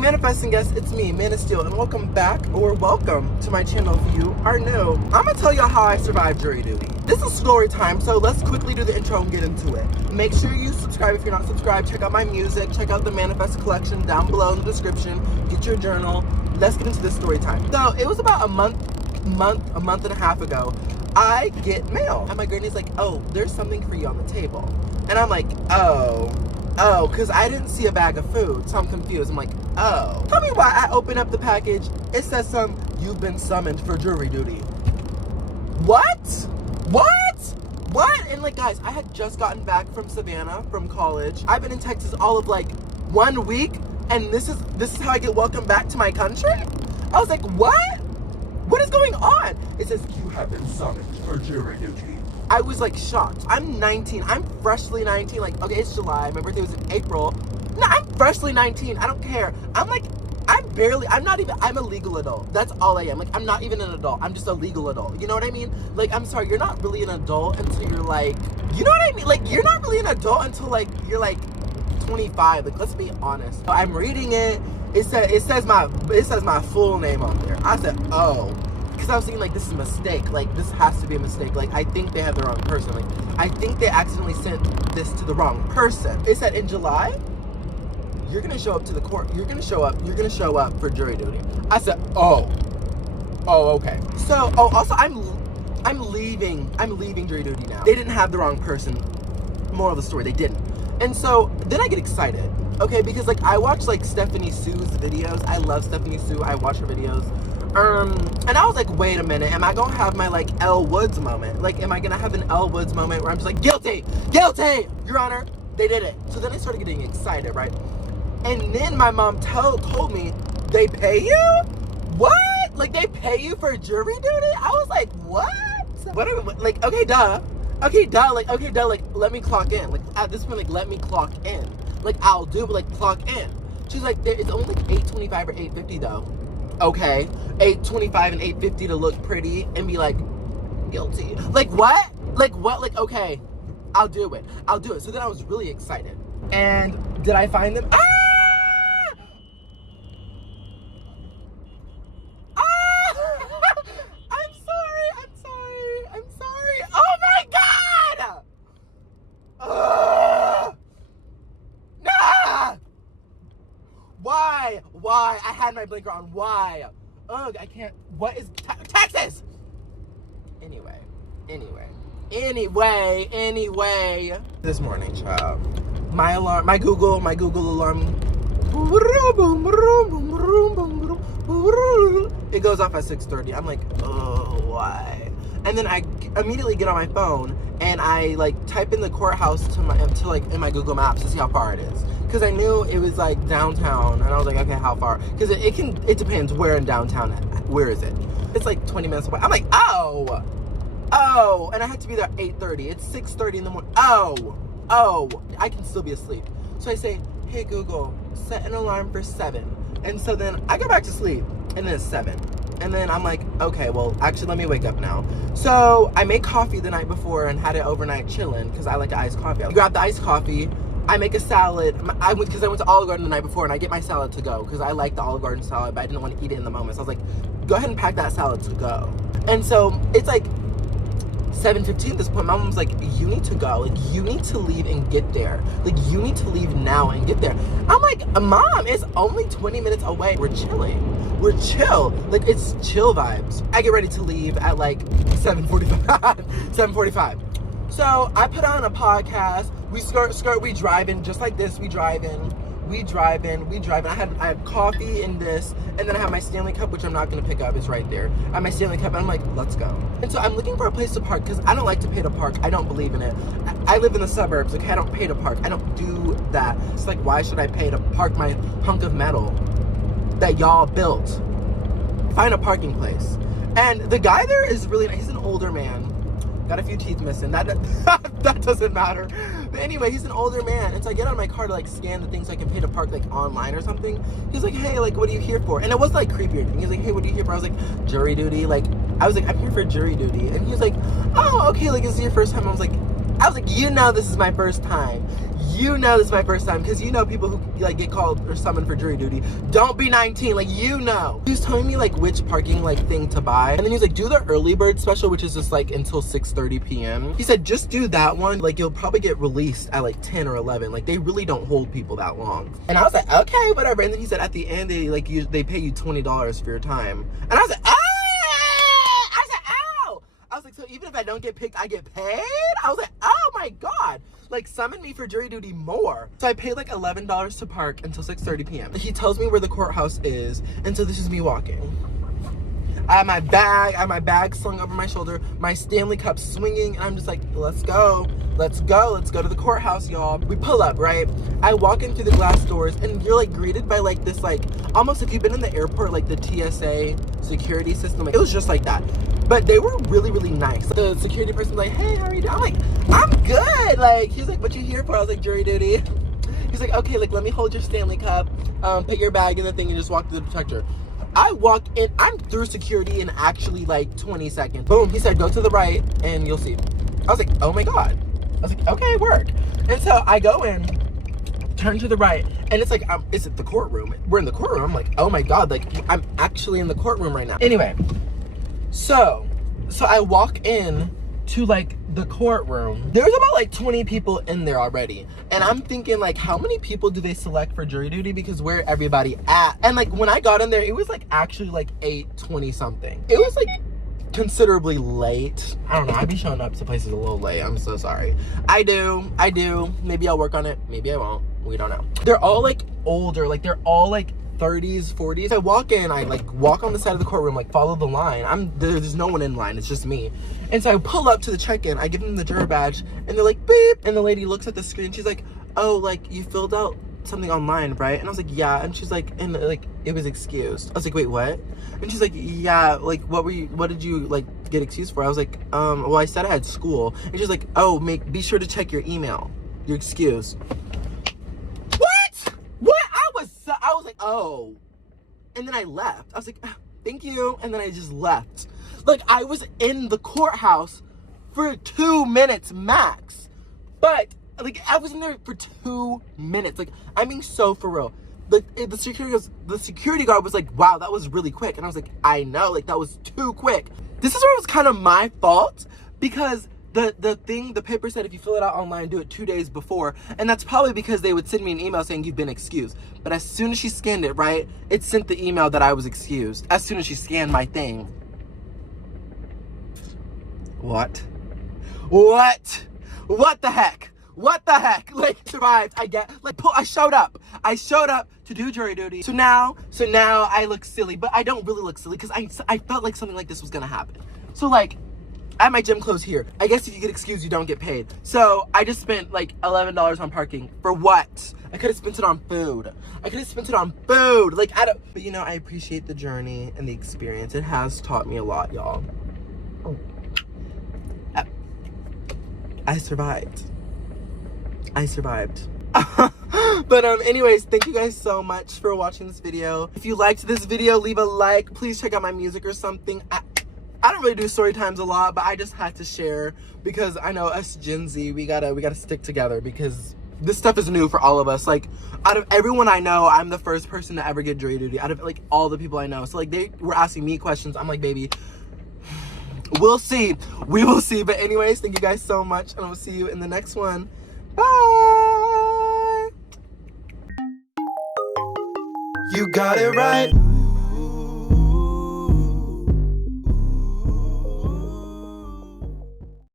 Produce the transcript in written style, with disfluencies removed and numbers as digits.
Manifesting guests, it's me, Manna Steel, and welcome back, or welcome to my channel if you are new. I'm gonna tell you how I survived jury duty. This is story time, so let's quickly do the intro and get into it. Make sure you subscribe if you're not subscribed. Check out my music, check out the Mannafests collection down below in the description. Get your journal. Let's get into this story time. So it was about a month and a half ago. I get mail, and my granny's like, "Oh, there's something for you on the table," and I'm like, "Oh, because I didn't see a bag of food," so I'm confused. I'm like, oh. Tell me why. I open up the package. It says you've been summoned for jury duty. What? And like, guys, I had just gotten back from Savannah from college. I've been in Texas all of like 1 week, and this is how I get welcomed back to my country? I was like, what? What is going on? It says, you have been summoned for jury duty. I was like shocked. I'm 19. I'm freshly 19. Like, okay, it's July. My birthday was in April. No, I'm freshly 19. I don't care. I'm a legal adult. That's all I am. Like, I'm not even an adult. I'm just a legal adult. You know what I mean? Like, I'm sorry, you're not really an adult until you're like, you know what I mean? Like, you're not really an adult until like, you're like 25. Like, let's be honest. So I'm reading it. It says my full name on there. I said, oh. Because I was thinking, like, this is a mistake. Like, this has to be a mistake. Like, I think they have the wrong person. Like, I think they accidentally sent this to the wrong person. It said, in July, you're going to show up to the court. You're going to show up for jury duty. I said, oh, okay. So, also, I'm leaving jury duty now. They didn't have the wrong person. Moral of the story, they didn't. And so, then I get excited. Okay, because, like, I watch, like, Stephanie Sue's videos. I love Stephanie Sue. I watch her videos. And I was like, wait a minute, am I gonna have my like Elle Woods moment? Like, am I gonna have an Elle Woods moment where I'm just like, guilty, Your Honor, they did it. So then I started getting excited, right? And then my mom told me, they pay you? What? Like, they pay you for jury duty? I was like, what? Like, okay, duh, like, let me clock in. Like, at this point, like, let me clock in. Like, I'll do, but like, clock in. She's like, it's only like $8.25 or $8.50 though. Okay, $8.25 and $8.50 to look pretty and be like, guilty. Like, what? Like, okay, I'll do it. So then I was really excited. And did I find them? I'm sorry. Oh my God! Nah! Why? I had my blinker on. Why? Ugh, I can't. What is Texas? Anyway. This morning, child. My Google alarm. It goes off at 6:30. I'm like, oh, why? And then I immediately get on my phone and I like type in the courthouse to in my Google Maps to see how far it is. Because I knew it was like downtown, and I was like, okay, how far? Because it depends where in downtown. Where is it? It's like 20 minutes away. I'm like, oh, and I had to be there at 8:30. It's 6:30 in the morning. Oh, I can still be asleep. So I say, hey Google, set an alarm for 7. And so then I go back to sleep, and then it's 7. And then I'm like, okay, well, actually, let me wake up now. So I made coffee the night before and had it overnight chilling because I like iced coffee. I grab the iced coffee. I make a salad. Because I went to Olive Garden the night before, and I get my salad to go because I like the Olive Garden salad, but I didn't want to eat it in the moment. So I was like, go ahead and pack that salad to go. And so it's like 7:15 at this point. My mom's like, you need to go. Like, you need to leave and get there. Like, you need to leave now and get there. I'm like, Mom, it's only 20 minutes away. We're chilling. We're chill. Like, it's chill vibes. I get ready to leave at like 7:45. So I put on a podcast. We we driving just like this. We driving. I have coffee in this, and then I have my Stanley Cup, which I'm not gonna pick up. It's right there. I have my Stanley Cup, and I'm like, let's go. And so I'm looking for a place to park because I don't like to pay to park. I don't believe in it. I live in the suburbs. Like, I don't pay to park. I don't do that. It's like, why should I pay to park my hunk of metal that y'all built? Find a parking place. And the guy there is really nice. He's an older man. Got a few teeth missing. That that doesn't matter. But anyway, he's an older man. And so I get on my car to like scan the things so I can pay to park like online or something. He's like, hey, like, what are you here for? And it was like creepy or anything. He's like, hey, what are you here for? I was like, jury duty. Like, I was like, I'm here for jury duty. And he was like, oh, okay, like, is this your first time? I was like, you know this is my first time. You know this is my first time, because you know people who like get called or summoned for jury duty don't be 19, like, you know. He was telling me like which parking like thing to buy, and then he was like, do the early bird special, which is just like until 6:30 p.m. He said just do that one, like you'll probably get released at like 10 or 11. Like they really don't hold people that long. And I was like, okay, whatever. And then he said at the end they like they pay you $20 for your time. And I was like, ah! I said, ow! I was like, so even if I don't get picked, I get paid? I was like, oh my God. Like, summon me for jury duty more. So I paid like $11 to park until 6:30 p.m. He tells me where the courthouse is, and so this is me walking. I have my bag slung over my shoulder, my Stanley Cup swinging, and I'm just like, let's go to the courthouse, y'all. We pull up, right? I walk in through the glass doors, and you're like greeted by like this, like, almost if you've been in the airport, like the TSA security system, like, it was just like that. But they were really, really nice. The security person was like, hey, how are you doing? I'm like, I'm good. Like, he's like, what you here for? I was like, jury duty. He's like, okay, like, let me hold your Stanley Cup, put your bag in the thing, and just walk through the detector. I walk in, I'm through security in actually like 20 seconds. Boom, he said, go to the right and you'll see. I was like, oh my God. I was like, okay, work. And so I go in, turn to the right, and it's like, is it the courtroom? We're in the courtroom. I'm like, oh my God, like I'm actually in the courtroom right now. Anyway, so I walk in to like the courtroom. There's about like 20 people in there already. And I'm thinking like, how many people do they select for jury duty? Because where everybody at? And like when I got in there, it was like actually like 8:20 something. It was like considerably late. I don't know, I be showing up to places a little late. I'm so sorry. I do. Maybe I'll work on it. Maybe I won't. We don't know. They're all like older, like they're all like 30s, 40s. I walk in, I like walk on the side of the courtroom, like follow the line. There's no one in line, it's just me. And so I pull up to the check-in, I give them the juror badge, and they're like, beep. And the lady looks at the screen, she's like, oh, like you filled out something online, right? And I was like, yeah. And she's like, and like it was excused. I was like, wait, what? And she's like, yeah, like what did you like get excused for? I was like, well, I said I had school. And she's like, oh, be sure to check your email, your excuse. I was like, oh. And then I left. I was like, thank you. And then I just left. Like, I was in the courthouse for 2 minutes max. But, like, I was in there for 2 minutes. Like, I'm being so for real. Like, the security guard was like, wow, that was really quick. And I was like, I know. Like, that was too quick. This is where it was kind of my fault. Because the paper said if you fill it out online, do it 2 days before. And that's probably because they would send me an email saying you've been excused. But as soon as she scanned it, right, it sent the email that I was excused. As soon as she scanned my thing. What the heck? What the heck? Like, survived. I showed up. I showed up to do jury duty. So now I look silly, but I don't really look silly because I felt like something like this was gonna happen. So like, I have my gym clothes here. I guess if you get excused, you don't get paid. So I just spent like $11 on parking. For what? I could have spent it on food. Like, but you know, I appreciate the journey and the experience. It has taught me a lot, y'all. I survived. But anyways, thank you guys so much for watching this video. If you liked this video, leave a like. Please check out my music or something. I don't really do story times a lot, but I just had to share because I know us Gen Z, we gotta stick together because this stuff is new for all of us. Like, out of everyone I know, I'm the first person to ever get jury duty out of like all the people I know. So like, they were asking me questions. I'm like, baby, we'll see. We will see. But anyways, thank you guys so much, and I'll see you in the next one. Bye. You got it right.